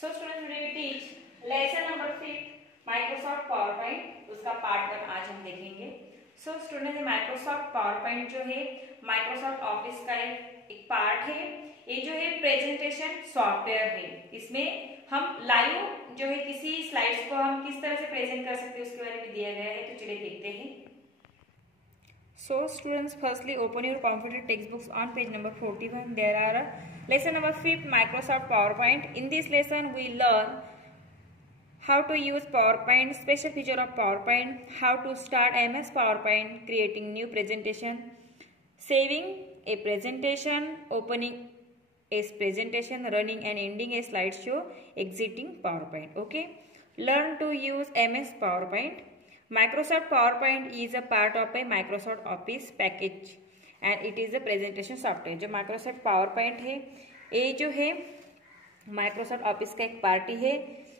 So students, today we teach lesson number 5 Microsoft PowerPoint, उसका part 1 आज हम देखेंगे। So students, Microsoft PowerPoint जो है Microsoft ऑफिस का एक पार्ट है। ये जो है प्रेजेंटेशन सॉफ्टवेयर है। इसमें हम लाइव जो है किसी स्लाइड्स को हम किस तरह से प्रेजेंट कर सकते हैं उसके बारे में दिया गया है, तो चलिए देखते हैं। So students, firstly open your computer textbooks on page number 41. There are lesson number 5 Microsoft PowerPoint. In this lesson we learn how to use PowerPoint, special feature of PowerPoint, how to start MS PowerPoint, creating new presentation, saving a presentation, opening a presentation, running and ending a slideshow, exiting PowerPoint. Okay, learn to use MS PowerPoint. Microsoft PowerPoint is a part of a Microsoft Office package and it is a presentation software. जो Microsoft PowerPoint है ये जो है Microsoft Office का एक party है,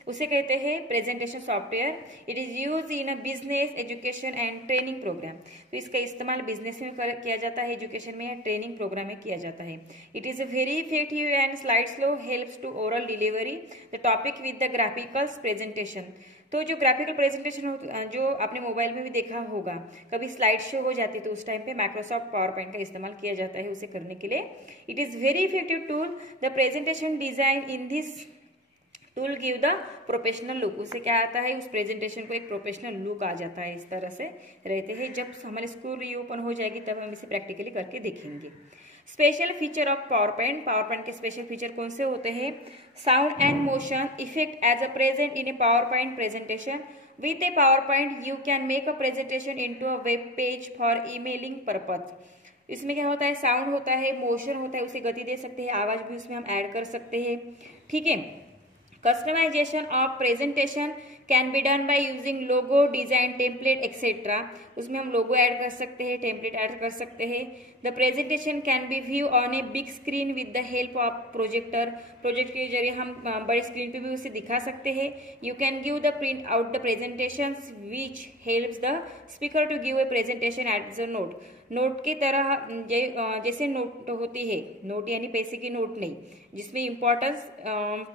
उसे कहते हैं presentation software. It is use in a business, education and training program. तो इसका इस्तेमाल बिजनेस में किया जाता है, एजुकेशन में, ट्रेनिंग प्रोग्राम में किया जाता है। It is a very effective and slide slow, helps to oral delivery the topic with the graphicals presentation. तो जो ग्राफिकल प्रेजेंटेशन जो आपने मोबाइल में भी देखा होगा, कभी स्लाइड शो हो जाती है तो उस टाइम पे माइक्रोसॉफ्ट पावर पॉइंट का इस्तेमाल किया जाता है उसे करने के लिए। It is very effective tool. The presentation design in this tool give the professional look. उसे क्या आता है, उस प्रेजेंटेशन को एक प्रोफेशनल लुक आ जाता है। इस तरह से रहते हैं। जब हमारे स्कूल रीओपन हो जाएगी तब हम इसे प्रैक्टिकली करके देखेंगे। Special feature of power point. Power point के स्पेशल फीचर कौन से होते हैं? Sound and motion effect as a present in a power point presentation. With a power point you can make a presentation into a web page for emailing purpose. इसमें क्या होता है, sound होता है, मोशन होता है, उसे गति दे सकते हैं, आवाज भी उसमें हम ऐड कर सकते हैं। ठीक है। Customisation of presentation can be done by using logo, design, template etcetera. उसमें हम लोगो ऐड कर सकते हैं, टेम्पलेट ऐड कर सकते हैं। The presentation can B view on a big screen with the help of projector. Project के जरिए हम बड़ी स्क्रीन पे भी उसे दिखा सकते हैं। You can give the print out the presentation which helps the speaker to give a presentation as a note. Note की तरह जैसे नोट होती है, नोट यानी पैसे की नोट नहीं, जिसमें इम्पोर्टेंस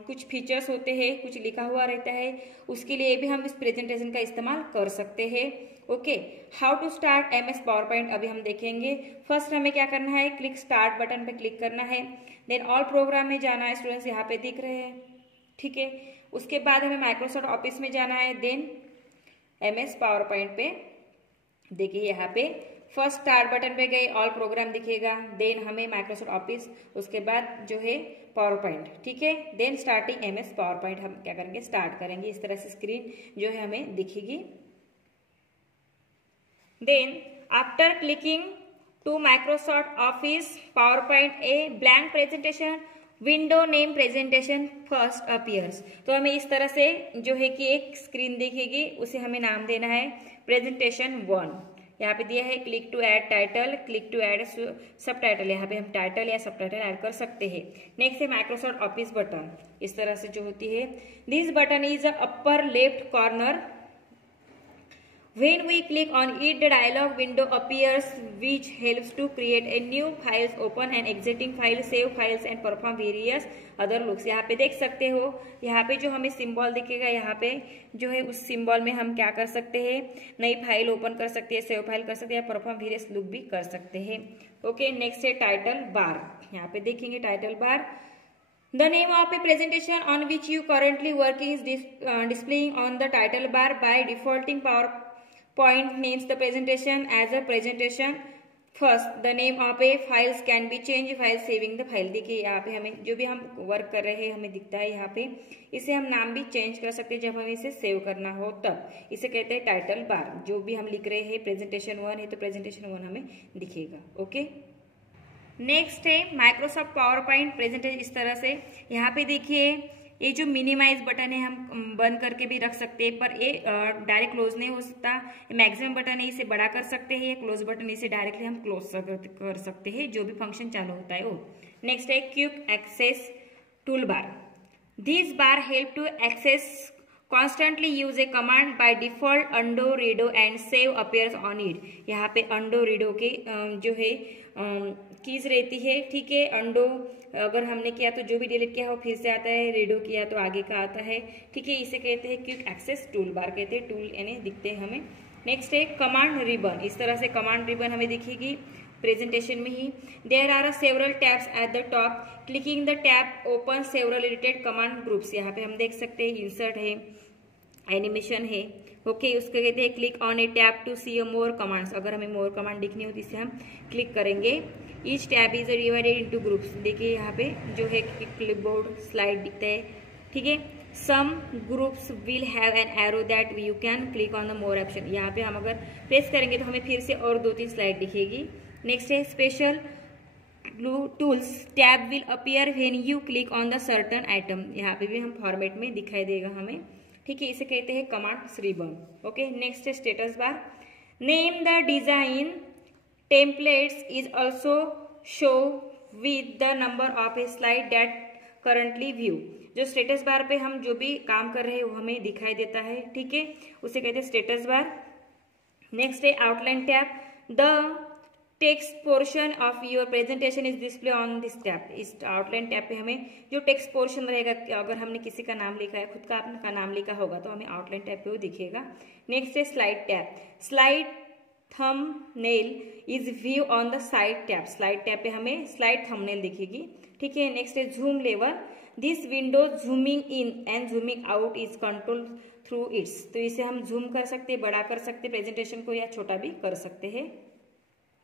कुछ फीचर्स होते हैं, कुछ लिखा हुआ रहता है, उसके लिए भी हम इस प्रेजेंटेशन का इस्तेमाल कर सकते हैं। Okay, how to start MS power point अभी हम देखेंगे। फर्स्ट हमें क्या करना है, क्लिक स्टार्ट बटन पे क्लिक करना है, देन ऑल प्रोग्राम में जाना है। स्टूडेंट्स यहाँ पे दिख रहे हैं, ठीक है। उसके बाद हमें माइक्रोसॉफ्ट ऑफिस में जाना है, देन MS पावर पॉइंट पे देखिए यहाँ पे फर्स्ट स्टार्ट बटन पे गए, ऑल प्रोग्राम दिखेगा, देन हमें माइक्रोसॉफ्ट ऑफिस, उसके बाद जो है पावर पॉइंट, ठीक है। Then starting MS power point हम क्या करेंगे, स्टार्ट करेंगे। इस तरह से स्क्रीन जो है हमें दिखेगी। Then after clicking to Microsoft office power point a blank presentation window name presentation first appears. तो हमें इस तरह से जो है कि एक स्क्रीन दिखेगी, उसे हमें नाम देना है प्रेजेंटेशन 1। यहाँ पे दिया है click to add title, click to add subtitle. यहाँ पे हम टाइटल या सब टाइटल ऐड कर सकते हैं। नेक्स्ट है माइक्रोसॉफ्ट ऑफिस बटन, इस तरह से जो होती है। This button is upper left corner. When we click on it, the dialog window appears, which helps to create a new files, open and exiting files, save files and perform various other looks। यहाँ पे देख सकते हो, यहाँ पे जो हमें symbol दिखेगा, यहाँ पे जो है उस सिंबल में हम क्या कर सकते हैं, नई फाइल ओपन कर सकते हैं, सेव फाइल कर सकते हैं, परफॉर्म वेरियस लुक भी कर सकते हैं। ओके, नेक्स्ट है टाइटल बार। यहाँ पे देखेंगे title bar. The name of a presentation on which you currently working is displaying on the title bar by defaulting PowerPoint names the presentation as a presentation first. The name of a files can be changed while saving the file। देखिए यहाँ पे हमें जो भी हम work कर रहे हैं हमें दिखता है यहाँ पे, इसे हम नाम भी चेंज कर सकते हैं जब हमें इसे सेव करना हो तब। इसे कहते हैं टाइटल बार। जो भी हम लिख रहे हैं प्रेजेंटेशन 1 है तो प्रेजेंटेशन 1 हमें दिखेगा। ओके, नेक्स्ट है माइक्रोसॉफ्ट पावर पॉइंट प्रेजेंटेशन। इस तरह से यहाँ पे देखिए ये जो मिनिमाइज बटन है हम बंद करके भी रख सकते हैं, पर ये डायरेक्ट क्लोज नहीं हो सकता। मैक्सिमम बटन है, इसे बड़ा कर सकते हैं। ये क्लोज बटन, इसे डायरेक्टली हम क्लोज कर सकते हैं, जो भी फंक्शन चालू होता है वो। नेक्स्ट है quick access tool bar. This bar help to access Constantly use a command by default undo, redo and save appears on it। यहाँ पे undo, redo के जो है कीज रहती है, ठीक है। अंडो अगर हमने किया तो जो भी डिलीट किया वो फिर से आता है, रीडो किया तो आगे का आता है, ठीक है। इसे कहते हैं क्विक एक्सेस टूल बार, कहते हैं टूल यानी दिखते हैं हमें। नेक्स्ट है कमांड रिबन, इस तरह से कमांड रिबन हमें दिखेगी प्रेजेंटेशन में ही। There are several tabs at the top, clicking the tab open several related command groups. यहाँ पे हम देख सकते हैं इंसर्ट है, एनिमेशन है, ओके। उसको कहते हैं click on a tab to see more commands. अगर हमें मोर कमांड दिखनी हो तो इसे हम क्लिक करेंगे। Each tab is divided into groups. देखिए यहाँ पे जो है क्लिपबोर्ड स्लाइड दिखता है, ठीक है। Some groups will have an arrow that you can click on the more option. यहाँ पे हम अगर प्रेस करेंगे तो हमें फिर से और 2-3 स्लाइड दिखेगी। नेक्स्ट है special tools tab will appear when you click on the certain item. यहाँ पे भी हम फॉर्मेट में दिखाई देगा हमें, ठीक है। इसे कहते हैं कमांड रिबन, ओके। नेक्स्ट है status bar. Name the design templates is also show with the number of A slide that currently view. जो स्टेटस बार पे हम जो भी काम कर रहे हैं वो हमें दिखाई देता है, ठीक है, उसे कहते हैं स्टेटस बार। नेक्स्ट है outline tab. The text portion of your presentation is display on this tab. इस आउटलाइन टैब पे हमें जो टेक्स्ट पोर्शन रहेगा, अगर हमने किसी का नाम लिखा है, खुद का अपना नाम लिखा होगा तो हमें आउटलाइन टैब पे वो दिखेगा। नेक्स्ट है slide tab. Slide thumbnail is view on the side tab. Slide tab पे हमें स्लाइड थंबनेल दिखेगी, ठीक है। नेक्स्ट है zoom level. This window zooming in and zooming out is control through it's. तो इसे हम जूम कर सकते हैं, बड़ा कर सकते हैं प्रेजेंटेशन को, या छोटा भी कर सकते हैं।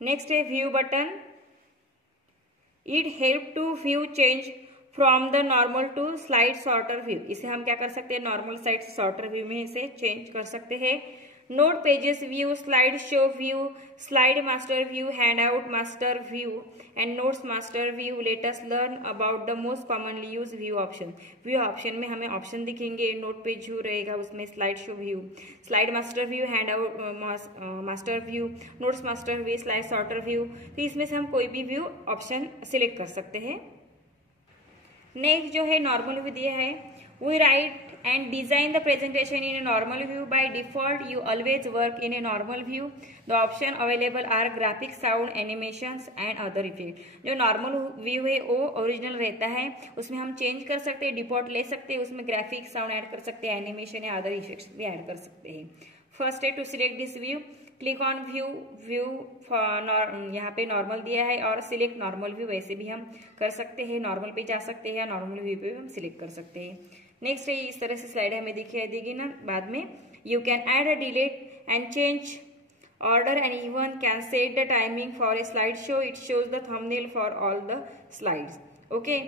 नेक्स्ट है view button. It help to view change from the normal to slide sorter view. इसे हम क्या कर सकते हैं, नॉर्मल स्लाइड से सॉर्टर व्यू में इसे चेंज कर सकते हैं। Note pages view, slide show view, slide master view, handout master view and notes master view. Let us learn about the most commonly use view option. View option में हमें option दिखेंगे, note page view रहेगा उसमें, slide show view, slide master view, handout master view, notes master view, slide sorter view. तो इसमें से हम कोई भी व्यू ऑप्शन सिलेक्ट कर सकते हैं। नेक्स्ट जो है नॉर्मल व्यू दिया है। We write and design the presentation in a normal view. By default, you always work in a normal view. The option available are graphics, sound, animations and other effects. जो normal view है वो original रहता है, उसमें हम change कर सकते हैं, डिफॉल्ट ले सकते हैं, उसमें ग्राफिक्स, साउंड ऐड कर सकते हैं, एनिमेशन या अदर इफेक्ट्स भी ऐड कर सकते हैं। फर्स्ट है to select this view, click on view. View यहाँ पे नॉर्मल दिया है और सिलेक्ट नॉर्मल व्यू, वैसे भी हम कर सकते हैं, नॉर्मल पे जा सकते हैं या नॉर्मल व्यू पे हम सिलेक्ट कर सकते हैं। नेक्स्ट है इस तरह से स्लाइड हमें दिखाई देगी ना बाद में। You can add a delete and change order and even can set the timing for a slide show. It shows the thumbnail for all the slides, okay.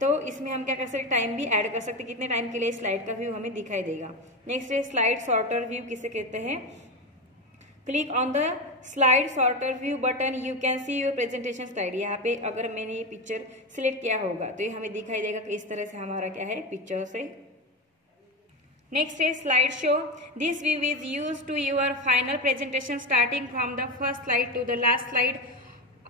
तो इसमें हम क्या कर सकते, टाइम भी ऐड कर सकते, कितने टाइम के लिए स्लाइड का व्यू हमें दिखाई देगा। नेक्स्ट है स्लाइड सॉर्टर व्यू, किसे कहते हैं। Click on the slide sorter view button, you can see your presentation slide. यहाँ पे अगर मैंने ये पिक्चर सिलेक्ट किया होगा तो ये हमें दिखाई देगा कि इस तरह से हमारा क्या है पिक्चर से। नेक्स्ट है slide show. This view is use to your final presentation starting from the first slide to the last slide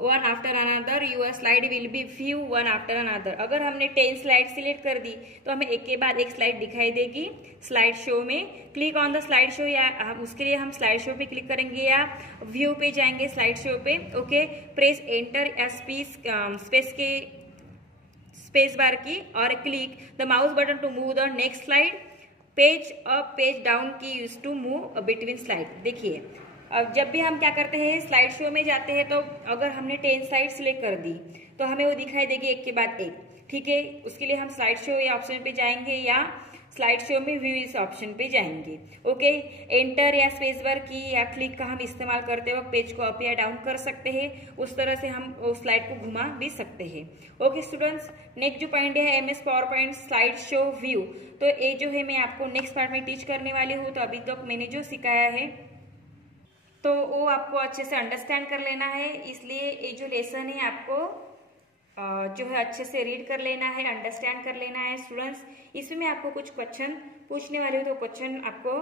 one after another. Your slide will be view one after another. अगर हमने 10 slide select कर दी तो हमें एक के बाद एक slide दिखाई देगी स्लाइड शो में। Click on the slide show, या उसके लिए हम स्लाइड शो पे क्लिक करेंगे या व्यू पे जाएंगे स्लाइड शो पे, ओके। प्रेस एंटर या space bar key or click the mouse button to move the next slide. Page up page down key use to move between slide. देखिए अब जब भी हम क्या करते हैं स्लाइड शो में जाते हैं तो अगर हमने 10 स्लाइड सिलेक्ट कर दी तो हमें वो दिखाई देगी एक के बाद एक, ठीक है। उसके लिए हम स्लाइड शो या ऑप्शन पे जाएंगे या स्लाइड शो में व्यू इस ऑप्शन पे जाएंगे, ओके। एंटर या स्पेस बार की या क्लिक का हम इस्तेमाल करते वक्त पेज को अप या डाउन कर सकते हैं, उस तरह से हम उस स्लाइड को घुमा भी सकते हैं, ओके स्टूडेंट्स। नेक्स्ट जो पॉइंट है MS PowerPoint slide show view, तो ये जो है मैं आपको नेक्स्ट पार्ट में टीच करने वाली हूँ। तो अभी तक मैंने जो सिखाया है तो वो आपको अच्छे से अंडरस्टैंड कर लेना है, इसलिए ये जो लेसन है आपको जो है अच्छे से रीड कर लेना है, अंडरस्टैंड कर लेना है स्टूडेंट्स। इसमें मैं आपको कुछ क्वेश्चन पूछने वाली हूँ, तो क्वेश्चन आपको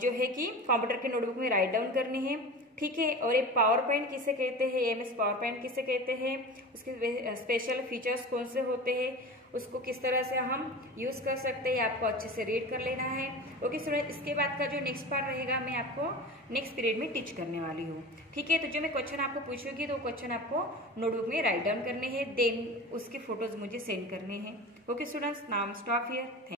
जो है कि कंप्यूटर के नोटबुक में राइट डाउन करनी है, ठीक है। और ये पावर पॉइंट किसे कहते हैं, MS पावर पॉइंट किसे कहते हैं, उसके स्पेशल फीचर्स कौन से होते हैं, उसको किस तरह से हम यूज कर सकते हैं, आपको अच्छे से रीड कर लेना है। ओके स्टूडेंट, इसके बाद का जो नेक्स्ट पार्ट रहेगा मैं आपको नेक्स्ट पीरियड में टीच करने वाली हूँ। ठीक है, तो जो मैं क्वेश्चन आपको पूछूंगी तो क्वेश्चन आपको नोटबुक में राइट डाउन करने हैं, देन उसके फोटोज मुझे सेंड करने हैं। Okay students, now stop here.